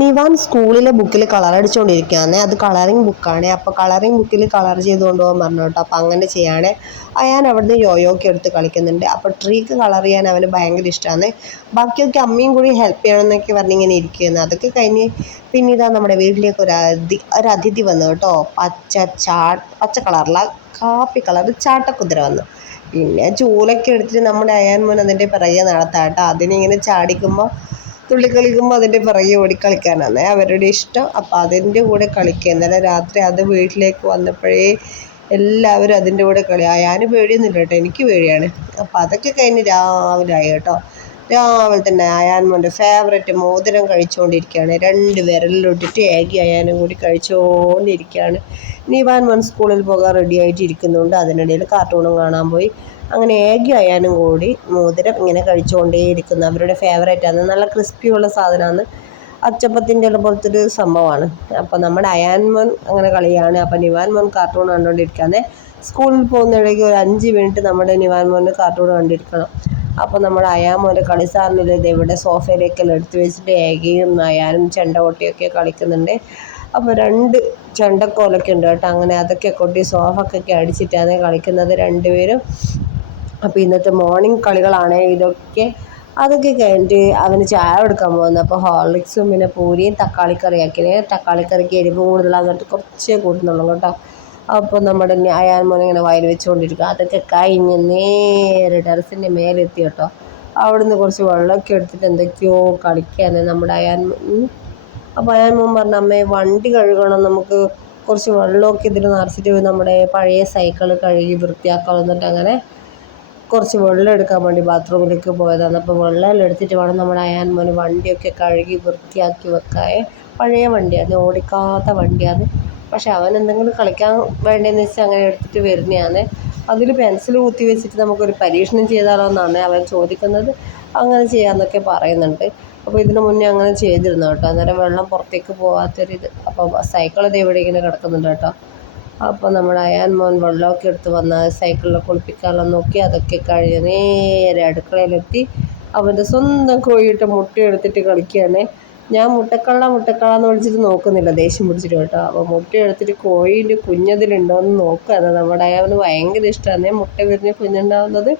നിവാൻ സ്കൂളിലെ ബുക്കിൽ കളർ അടിച്ചുകൊണ്ടിരിക്കുകയാണ് അത് കളറിങ് ബുക്കാണ് അപ്പോൾ കളറിങ് ബുക്കിൽ കളർ ചെയ്ത് കൊണ്ടുപോകാൻ പറഞ്ഞു കേട്ടോ. അപ്പോൾ അങ്ങനെ ചെയ്യാണ്. അയാൻ അവിടുന്ന് യോയോക്ക് എടുത്ത് കളിക്കുന്നുണ്ട്. അപ്പോൾ ട്രീക്ക് കളർ ചെയ്യാൻ അവന് ഭയങ്കര ഇഷ്ടമാണ് ബാക്കിയൊക്കെ അമ്മയും കൂടി ഹെൽപ്പ് ചെയ്യണമെന്നൊക്കെ പറഞ്ഞിങ്ങനെ ഇരിക്കുകയാണ് അതൊക്കെ കഴിഞ്ഞ് പിന്നെ ഇതാ നമ്മുടെ വീട്ടിലേക്ക് ഒരു അതി ഒരു അതിഥി വന്നു കേട്ടോ. പച്ച ചാ പച്ച കളറില കാപ്പി കളർ ചാട്ടക്കുതിര വന്നു. പിന്നെ ചൂലൊക്കെ എടുത്തിട്ട് നമ്മുടെ അയാൻ മോൻ അതിന്റെ പിറകെ നടത്താട്ടോ അതിനിങ്ങനെ ചാടിക്കുമ്പോൾ തുള്ളി കളിക്കുമ്പോൾ അതിന്റെ പിറകെ ഓടി കളിക്കാനാണ് അവരുടെ ഇഷ്ടം. അപ്പോൾ അതിന്റെ കൂടെ കളിക്കുക. ഇന്നലെ രാത്രി അത് വീട്ടിലേക്ക് വന്നപ്പോഴേ എല്ലാവരും അതിന്റെ കൂടെ കളി. ഞാൻ പേടിയൊന്നുമില്ല കേട്ടോ. എനിക്ക് പേടിയാണ്. അപ്പോൾ അതൊക്കെ കഴിഞ്ഞ് രാവിലെ ആയി കേട്ടോ. രാവിലെ തന്നെ അയാൻ മോന്റെ ഫേവറേറ്റ് മോതിരം കഴിച്ചുകൊണ്ടിരിക്കുകയാണ് രണ്ട് വിരലിലൊട്ടിട്ട് ഏകി അയാനും കൂടി കഴിച്ചുകൊണ്ടിരിക്കുകയാണ് നിവാൻ മോൻ സ്കൂളിൽ പോകാൻ റെഡി ആയിട്ട് ഇരിക്കുന്നുണ്ട് അതിനിടയിൽ കാർട്ടൂണും കാണാൻ പോയി. അങ്ങനെ ഏകി അയാനും കൂടി മോതിരം ഇങ്ങനെ കഴിച്ചുകൊണ്ടേയിരിക്കുന്നു അവരുടെ ഫേവറേറ്റ് ആണ്. നല്ല ക്രിസ്പി ഉള്ള സാധനമാണ്. അച്ചപ്പത്തിന്റെ പോലത്തെ ഒരു സംഭവമാണ്. അപ്പോൾ നമ്മുടെ അയാൻ മോൻ അങ്ങനെ കളിയാണ്. അപ്പോൾ നിവാൻ മോൻ കാർട്ടൂൺ കണ്ടുകൊണ്ടിരിക്കുകയാണ് സ്കൂളിൽ പോകുന്നിടയ്ക്ക് ഒരു അഞ്ച് മിനിറ്റ് നമ്മുടെ നിവാൻ കാർട്ടൂൺ കണ്ടിരിക്കണം. അപ്പോൾ നമ്മൾ അയാൻ മോന്റെ കളി സാധനമില്ല ഇത് ഇവിടെ സോഫയിലൊക്കെ എടുത്ത് വെച്ചിട്ട് ഏകയും അയാനും ചെണ്ട കൊട്ടിയൊക്കെ കളിക്കുന്നുണ്ട്. അപ്പോൾ രണ്ട് ചെണ്ടക്കോലൊക്കെ ഉണ്ട് കേട്ടോ. അങ്ങനെ അതൊക്കെ കൊട്ടി സോഫക്കൊക്കെ അടിച്ചിട്ടാണ് കളിക്കുന്നത് രണ്ടുപേരും. അപ്പോൾ ഇന്നത്തെ മോർണിംഗ് കളികളാണ് ഇതൊക്കെ. അതൊക്കെ കഴിഞ്ഞിട്ട് അവന് ചായ കൊടുക്കാൻ പോകുന്നത് അപ്പോൾ ഹോർലിക്സും പിന്നെ പൂരിയും തക്കാളിക്കറിയാക്കിന് തക്കാളിക്കറിക്ക് എരിവ് കൂടുതലാന്നിട്ട് കുറച്ചേ കൂട്ടുന്നുള്ളൂ കേട്ടോ. അപ്പോൾ നമ്മുടെ അയാൻ മോനെ ഇങ്ങനെ വയൽ വെച്ചുകൊണ്ടിരിക്കുക അതൊക്കെ കഴിഞ്ഞ് നേരെ ടെറസിന്റെ മേലെത്തി കേട്ടോ. അവിടുന്ന് കുറച്ച് വെള്ളമൊക്കെ എടുത്തിട്ട് എന്തൊക്കെയോ കളിക്കാൻ നമ്മുടെ അയാൻ അപ്പോൾ അയാൻ മോൻ പറഞ്ഞു അമ്മേ വണ്ടി കഴുകണം. നമുക്ക് കുറച്ച് വെള്ളമൊക്കെ ഇതിൽ നിറച്ചിട്ട് നമ്മുടെ പഴയ സൈക്കിൾ കഴുകി വൃത്തിയാക്കണം എന്നിട്ട് അങ്ങനെ കുറച്ച് വെള്ളം എടുക്കാൻ വേണ്ടി ബാത്റൂമിലേക്ക് പോയതാണ്. അപ്പോൾ വെള്ളം എടുത്തിട്ട് വേണം നമ്മുടെ അയാൻ മോന് വണ്ടിയൊക്കെ കഴുകി വൃത്തിയാക്കി വെക്കാൻ. പഴയ വണ്ടിയാണ് ഓടിക്കാത്ത വണ്ടിയാണ് പക്ഷെ അവൻ എന്തെങ്കിലും കളിക്കാൻ വേണ്ടതെന്ന് വെച്ചാൽ അങ്ങനെ എടുത്തിട്ട് വരുന്നതാണ് അതിൽ പെൻസിൽ കുത്തി വെച്ചിട്ട് നമുക്കൊരു പരീക്ഷണം ചെയ്താലോ എന്നാണ് അവൻ ചോദിക്കുന്നത്. അങ്ങനെ ചെയ്യാമെന്നൊക്കെ പറയുന്നുണ്ട്. അപ്പോൾ ഇതിന് മുന്നേ അങ്ങനെ ചെയ്തിരുന്നു കേട്ടോ. അന്നേരം വെള്ളം പുറത്തേക്ക് പോകാത്തൊരിത് അപ്പോൾ സൈക്കിൾ ഇത് ഇവിടെ ഇങ്ങനെ കിടക്കുന്നുണ്ട് കേട്ടോ. അപ്പോൾ നമ്മുടെ അയാൻ മോൻ വെള്ളമൊക്കെ എടുത്ത് വന്ന് സൈക്കിളിൽ കുളിപ്പിക്കാനെല്ലാം നോക്കി അതൊക്കെ കഴിഞ്ഞ് നേരെ അടുക്കളയിലെത്തി. അവന്റെ സ്വന്തം കോഴിയിട്ട് മുട്ടയെടുത്തിട്ട് കളിക്കുകയാണ് ഞാൻ മുട്ടക്കള്ള മുട്ടക്കള്ള എന്ന് വിളിച്ചിട്ട് നോക്കുന്നില്ല. ദേഷ്യം പിടിച്ചിട്ട് കേട്ടോ. അപ്പോൾ മുട്ട എടുത്തിട്ട് കോഴീന്റെ കുഞ്ഞതിലുണ്ടോ എന്ന് നോക്കുകയാണ് നമ്മുടെ അവന് ഭയങ്കര ഇഷ്ടമാണ് മുട്ട വിരിഞ്ഞ് കുഞ്ഞുണ്ടാവുന്നത്.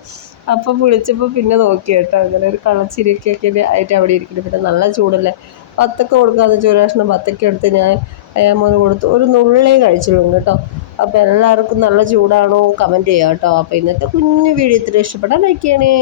അപ്പോൾ വിളിച്ചപ്പോൾ പിന്നെ നോക്കി കേട്ടോ. അങ്ങനെ ഒരു കളച്ചിരിക്കൊക്കെ ആയിട്ട് അവിടെ ഇരിക്കുന്നു. പിന്നെ നല്ല ചൂടല്ലേ? പത്തൊക്കെ കൊടുക്കാമെന്ന് വെച്ചാൽ ഒരു കഷ്ണം പത്തൊക്കെ എടുത്ത് ഞാൻ അയാമോന് കൊടുത്തു. ഒരു നുള്ളേ കഴിച്ചുള്ളൂ കേട്ടോ. അപ്പോൾ എല്ലാവർക്കും നല്ല ചൂടാണോ? കമന്റ് ചെയ്യാം കേട്ടോ. അപ്പോൾ ഇന്നത്തെ കുഞ്ഞു വീഡിയോ ഇത്ര ഇഷ്ടപ്പെട്ടാൽ ലൈക്ക് ചെയ്യണേ.